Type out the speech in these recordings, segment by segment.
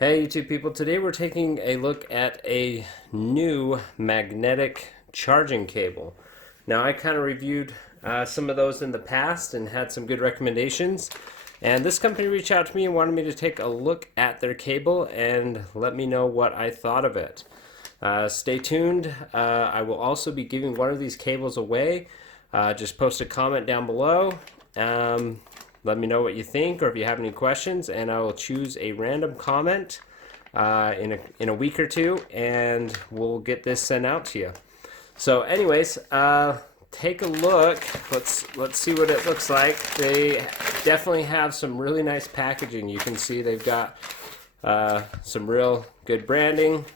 Hey YouTube people, today we're taking a look at a new magnetic charging cable. Now I kind of reviewed some of those in the past and had some good recommendations, and this company reached out to me and wanted me to take a look at their cable and let me know what I thought of it. Stay tuned. I will also be giving one of these cables away. Just post a comment down below. Let me know what you think or if you have any questions, and I will choose a random comment in a week or two, and we'll get this sent out to you. So, anyways, take a look. Let's see what it looks like. They definitely have some really nice packaging. You can see they've got some real good branding.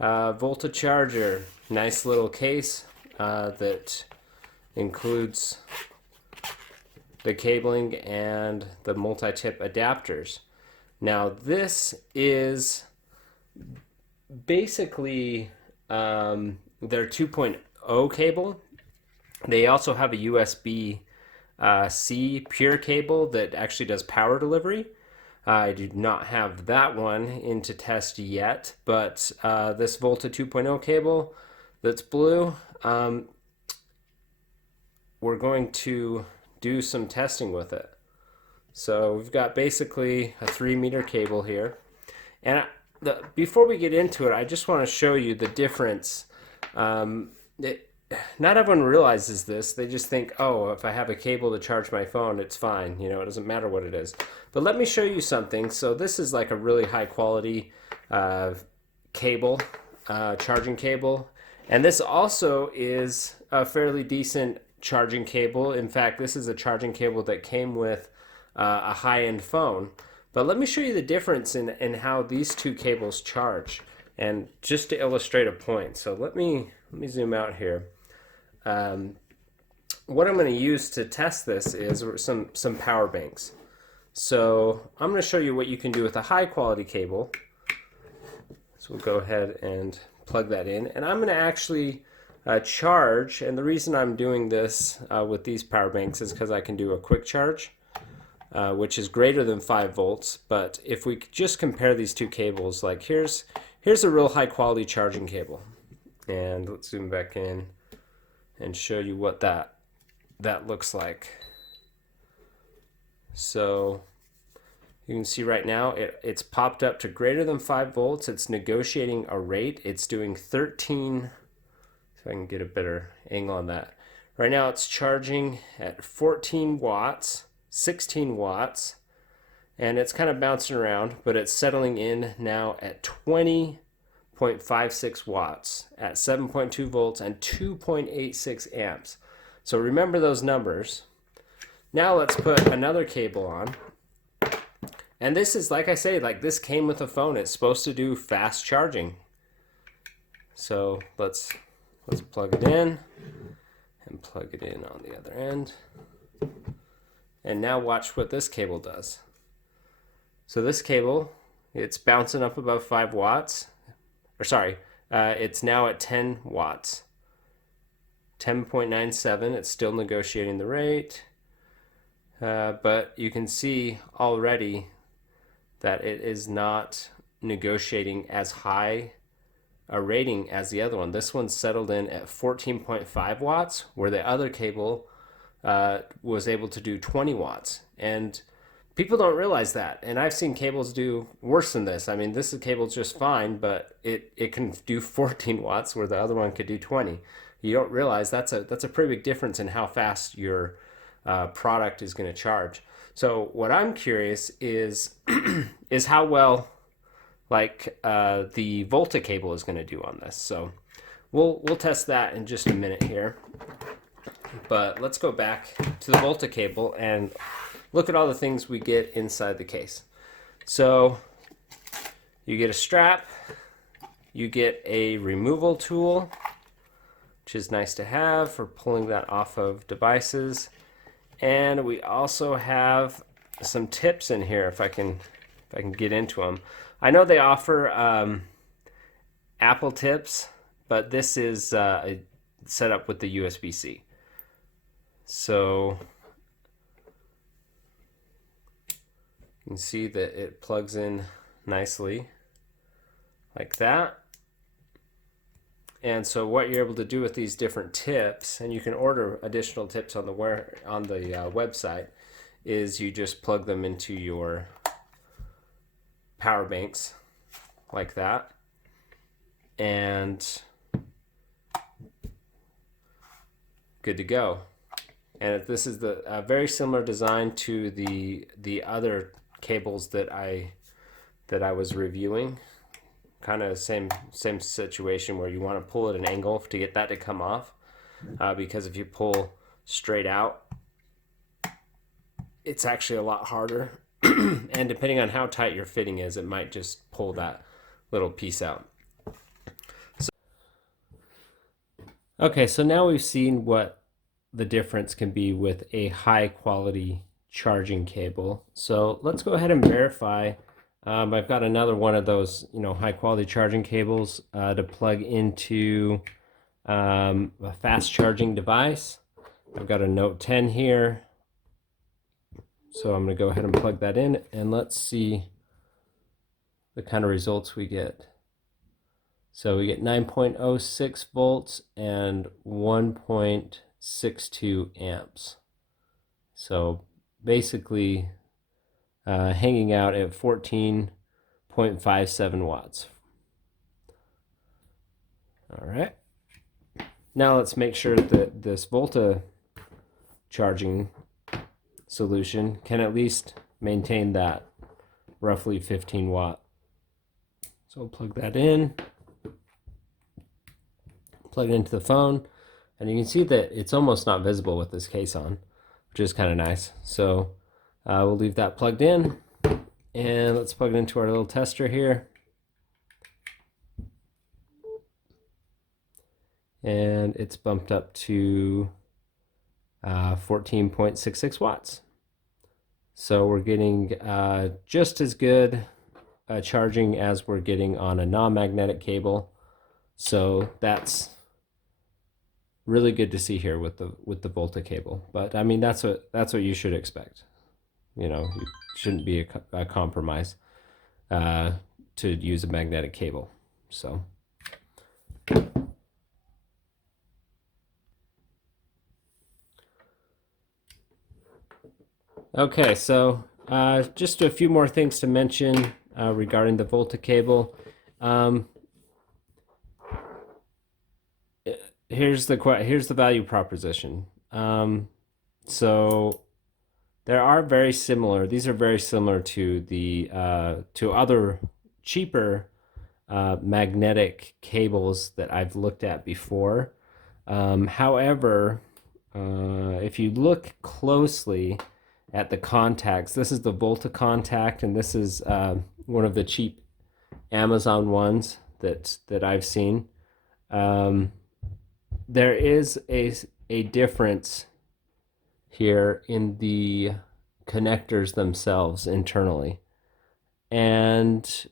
Volta charger, nice little case that includes the cabling and the multi-tip adapters. Now this is basically their 2.0 cable. They also have a USB C pure cable that actually does power delivery. I do not have that one into test yet, but this Volta 2.0 cable that's blue, we're going to do some testing with it. So we've got basically a 3-meter cable here, and before we get into it, I just want to show you the difference. Not everyone realizes this. They just think, oh, if I have a cable to charge my phone, it's fine. You know, it doesn't matter what it is. But let me show you something. So this is like a really high quality cable, charging cable. And this also is a fairly decent charging cable. In fact, this is a charging cable that came with a high-end phone. But let me show you the difference in how these two cables charge, and just to illustrate a point. So let me zoom out here. What I'm going to use to test this is some power banks. So I'm going to show you what you can do with a high quality cable. So we'll go ahead and plug that in, and I'm going to actually charge, and the reason I'm doing this with these power banks is because I can do a quick charge, which is greater than 5 volts. But if we just compare these two cables, like here's a real high quality charging cable, and let's zoom back in and show you what that looks like. So you can see right now it's popped up to greater than 5 volts. It's negotiating a rate. It's doing 13. If I can get a better angle on that. Right now it's charging at 14 watts, 16 watts, and it's kind of bouncing around, but it's settling in now at 20.56 watts at 7.2 volts and 2.86 amps. So remember those numbers. Now let's put another cable on. And this is, like I say, like this came with a phone. It's supposed to do fast charging. So let's plug it in and plug it in on the other end. And now watch what this cable does. So this cable, it's bouncing up above 5 watts. Or sorry, it's now at 10 watts. 10.97, it's still negotiating the rate. But you can see already that it is not negotiating as high a rating as the other one. This one's settled in at 14.5 watts, where the other cable was able to do 20 watts. And people don't realize that. And I've seen cables do worse than this. I mean, this cable's just fine, but it can do 14 watts where the other one could do 20. You don't realize that's a pretty big difference in how fast your product is going to charge. So what I'm curious is is how well the Volta cable is going to do on this. So we'll test that in just a minute here. But let's go back to the Volta cable and look at all the things we get inside the case. So you get a strap, you get a removal tool, which is nice to have for pulling that off of devices. And we also have some tips in here if I can get into them. I know they offer Apple tips, but this is set up with the USB-C. So you can see that it plugs in nicely like that. And so what you're able to do with these different tips, and you can order additional tips on the website, is you just plug them into your power banks like that, and good to go. And this is the very similar design to the other cables that I was reviewing. Kind of same situation where you want to pull at an angle to get that to come off, because if you pull straight out, it's actually a lot harder. And depending on how tight your fitting is, it might just pull that little piece out. Okay, so now we've seen what the difference can be with a high quality charging cable. So let's go ahead and verify. I've got another one of those, high quality charging cables to plug into a fast charging device. I've got a Note 10 here. So I'm going to go ahead and plug that in, and let's see the kind of results we get. So we get 9.06 volts and 1.62 amps. So basically hanging out at 14.57 watts. All right. Now let's make sure that this Volta charging solution can at least maintain that roughly 15 watt. So we'll plug that in, plug it into the phone, and you can see that it's almost not visible with this case on, which is kind of nice. So we'll leave that plugged in, and let's plug it into our little tester here. And it's bumped up to 14.66 watts. So we're getting just as good charging as we're getting on a non-magnetic cable. So that's really good to see here with the Volta cable. But I mean, that's what you should expect. It shouldn't be a compromise to use a magnetic cable. So. Okay, so just a few more things to mention regarding the Volta cable. Here's the value proposition. So these are very similar to the to other cheaper magnetic cables that I've looked at before. However, if you look closely at the contacts, this is the Volta contact, and this is one of the cheap Amazon ones that I've seen. There is a difference here in the connectors themselves internally, and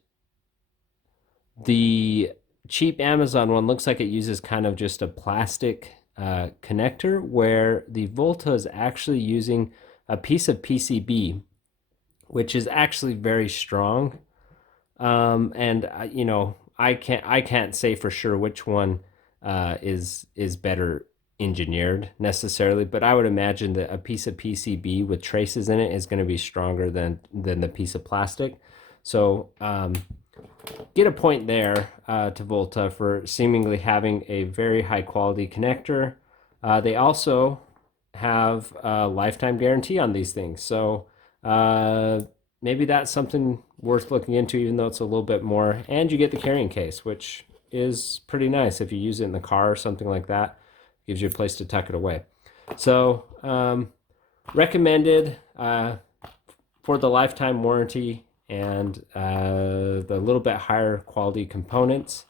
the cheap Amazon one looks like it uses kind of just a plastic connector, where the Volta is actually using a piece of PCB, which is actually very strong. And I can't say for sure which one is better engineered necessarily, but I would imagine that a piece of PCB with traces in it is going to be stronger than the piece of plastic. So get a point there to Volta for seemingly having a very high quality connector. They also have a lifetime guarantee on these things, so maybe that's something worth looking into, even though it's a little bit more. And you get the carrying case, which is pretty nice if you use it in the car or something like that. Gives you a place to tuck it away. So recommended for the lifetime warranty and the little bit higher quality components.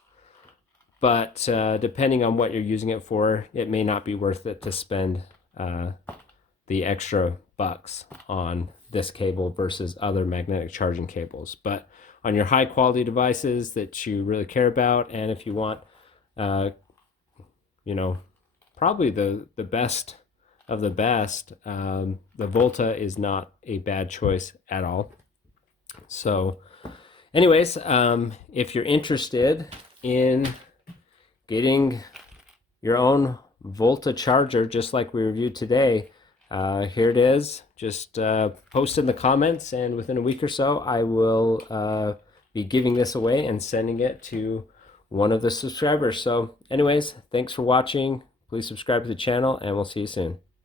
But depending on what you're using it for, it may not be worth it to spend the extra bucks on this cable versus other magnetic charging cables. But on your high quality devices that you really care about, and if you want probably the best of the best, the Volta is not a bad choice at all. So Anyways, if you're interested in getting your own Volta charger, just like we reviewed today, here it is. Just post in the comments, and within a week or so, I will be giving this away and sending it to one of the subscribers. So anyways, thanks for watching. Please subscribe to the channel, and we'll see you soon.